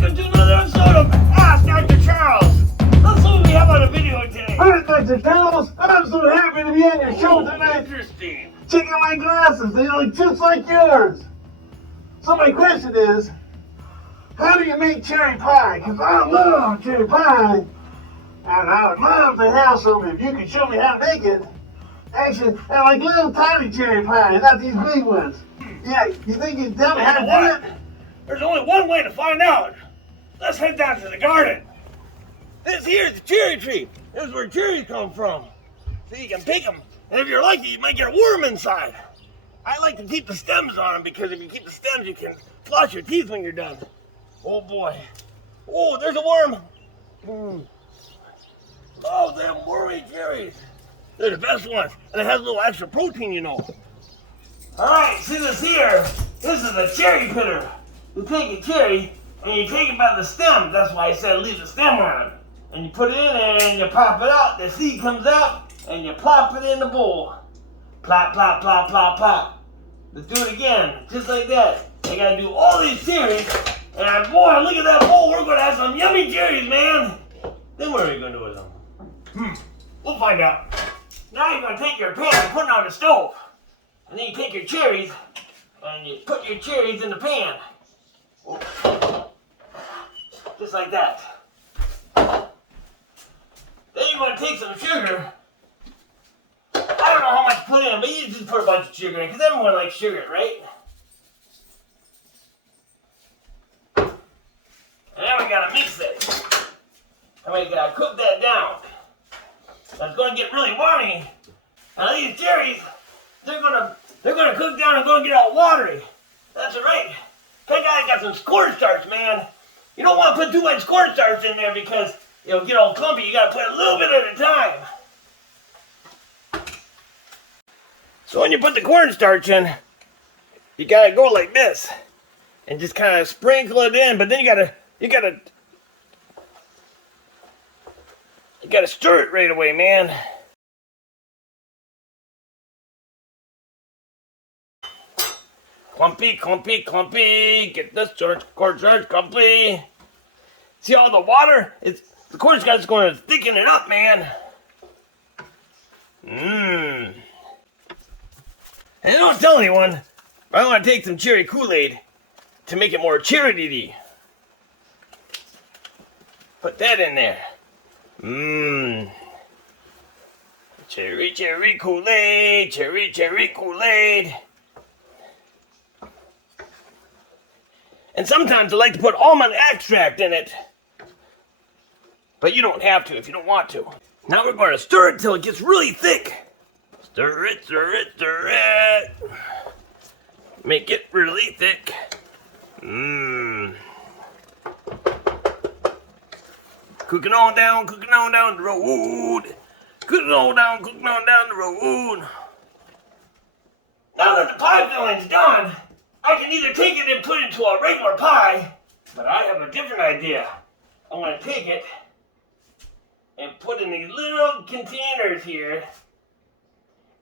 welcome to another episode of Ask Dr. Charles. Let's see what we have on the video today. Hi, Dr. Charles. I'm so happy to be on your show tonight. Interesting. Check out my glasses. They look just like yours. So my question is, how do you make cherry pie? Because I love cherry pie. And I would love to have some if you could show me how to make it. Actually, I like little tiny cherry pie, not these big ones. Yeah, you think you'd tell me how to do it? There's only one way to find out. Let's head down to the garden. This here is the cherry tree. This is where cherries come from. So you can pick them, and if you're lucky, you might get a worm inside. I like to keep the stems on them because if you keep the stems, you can floss your teeth when you're done. Oh boy. Oh, there's a worm. Oh, them wormy cherries. They're the best ones, and it has a little extra protein, you know. All right, see this here? This is a cherry pitter. You take a cherry, and you take it by the stem. That's why I said leave the stem on it. And you put it in there, and you pop it out. The seed comes out, and you plop it in the bowl. Plop, plop, plop, plop, plop. Let's do it again, just like that. You gotta do all these cherries, and boy, look at that bowl. We're gonna have some yummy cherries, man. Then what are we gonna do with them? We'll find out. Now you're gonna take your pan and put it on the stove. And then you take your cherries, and you put your cherries in the pan. Just like that. Then you're going to take some sugar. I don't know how much to put in, but you just put a bunch of sugar in, because everyone likes sugar, right? And then we got to mix it. And we got to cook that down. That's going to get really warmy. Now these cherries, they're gonna cook down and gonna get all watery. That's right. That guy got some cornstarch, man. You don't want to put too much cornstarch in there because it'll get all clumpy. You gotta put a little bit at a time. So when you put the cornstarch in, you gotta go like this and just kind of sprinkle it in. But then you gotta stir it right away, man. Clumpy, clumpy, clumpy. Get this cornstarch clumpy. See all the water? The cornstarch is going to thicken it up, man. And don't tell anyone, but I want to take some cherry Kool-Aid to make it more cherry-y. Put that in there. Cherry, cherry Kool-Aid. Cherry, cherry Kool-Aid. And sometimes I like to put almond extract in it. But you don't have to if you don't want to. Now we're going to stir it till it gets really thick. Stir it, stir it, stir it. Make it really thick. Cooking on down the road. Cooking on down the road. Now that the pie filling's done, I can either take it and put it into a regular pie, but I have a different idea. I'm going to take it and put in these little containers here,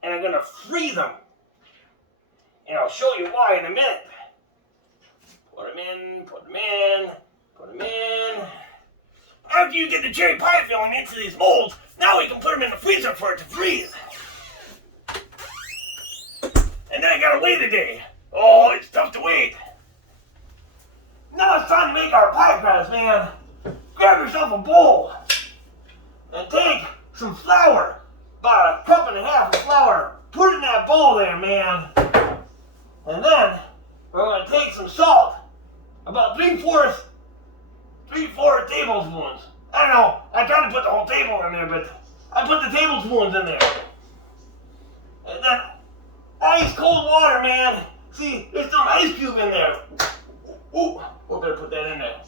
and I'm going to freeze them. And I'll show you why in a minute. Put them in, put them in, put them in. After you get the cherry pie filling into these molds, now we can put them in the freezer for it to freeze. And then I gotta wait a day. Oh, it's tough to wait. Now it's time to make our pie crust, man. Grab yourself a bowl and take some flour, about 1.5 cups of flour. Put it in that bowl there, man. And then we're going to take some salt, about 3/4 tablespoons. I don't know, I tried to put the whole table in there, but I put the tablespoons in there. And then ice cold water, man. See, there's some ice cube in there. Ooh, we better put that in there.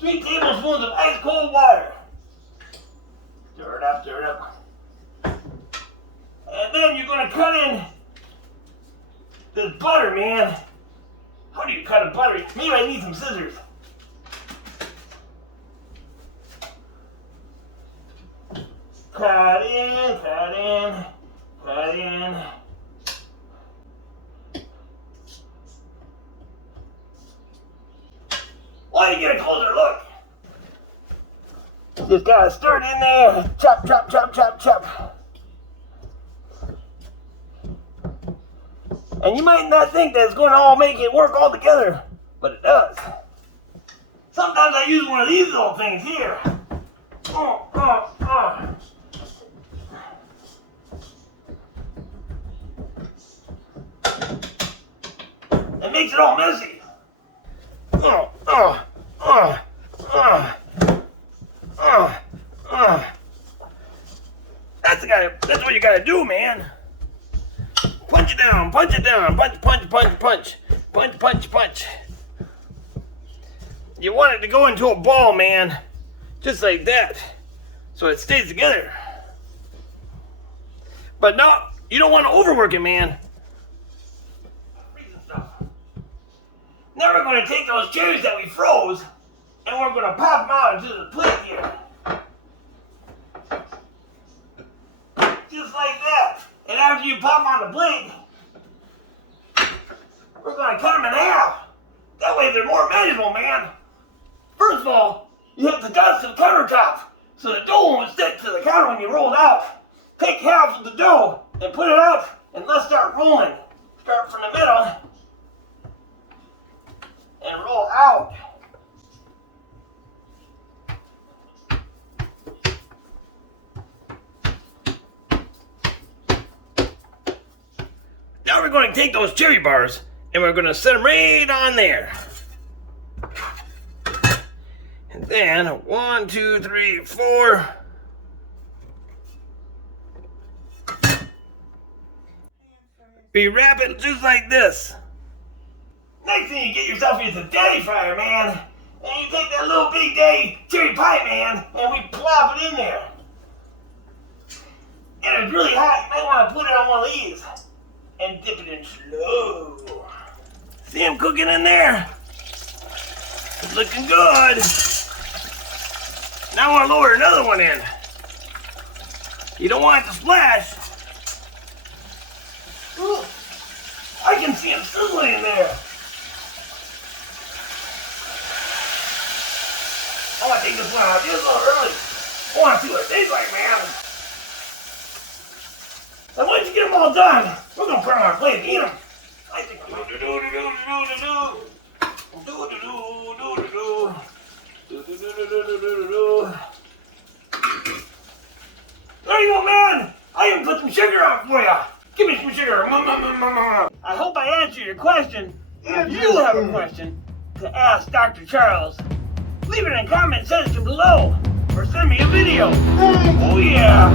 3 tablespoons of ice cold water. Stir it up, stir it up. And then you're going to cut in this butter, man. How do you cut a butter? Maybe I need some scissors. Cut in, cut in, cut in. while you get a closer look. Just gotta stir it in there. Chop, chop, chop, chop, chop. And you might not think that it's going to all make it work all together, but it does. Sometimes I use one of these little things here. It makes it all messy. That's what you gotta do, man. Punch it down, punch it down, punch, punch, punch, punch, punch, punch, punch. You want it to go into a ball, man, just like that, so it stays together. But no, you don't want to overwork it, man. Now we're going to take those cherries that we froze, and we're going to pop them out into the plate here. Just like that. And after you pop them on the plate, we're going to cut them in half. That way they're more manageable, man. First of all, you have to dust the countertop so the dough won't stick to the counter when you roll it out. Take half of the dough and put it out, and let's start rolling. Start from the middle and roll out. Now we're going to take those cherry bars and we're going to set them right on there. And then 1, 2, 3, 4. We wrap it just like this. Next thing you get yourself is a daddy fryer, man. And you take that little big daddy cherry pie, man, and we plop it in there. And it's really hot. You might want to put it on one of these and dip it in slow. See him cooking in there? It's looking good. Now I want to lower another one in. You don't want it to splash. Ooh, I can see him sizzling in there. I want to take this one out just a little early. I want to see what it tastes like, man. And once you get them all done, we're going to put them on our plate and eat them. I think there you go, man. I even put some sugar on for you. Give me some sugar. I hope I answered your question. If you have a question to ask Dr. Charles, leave it in the comment section below or send me a video. Oh yeah.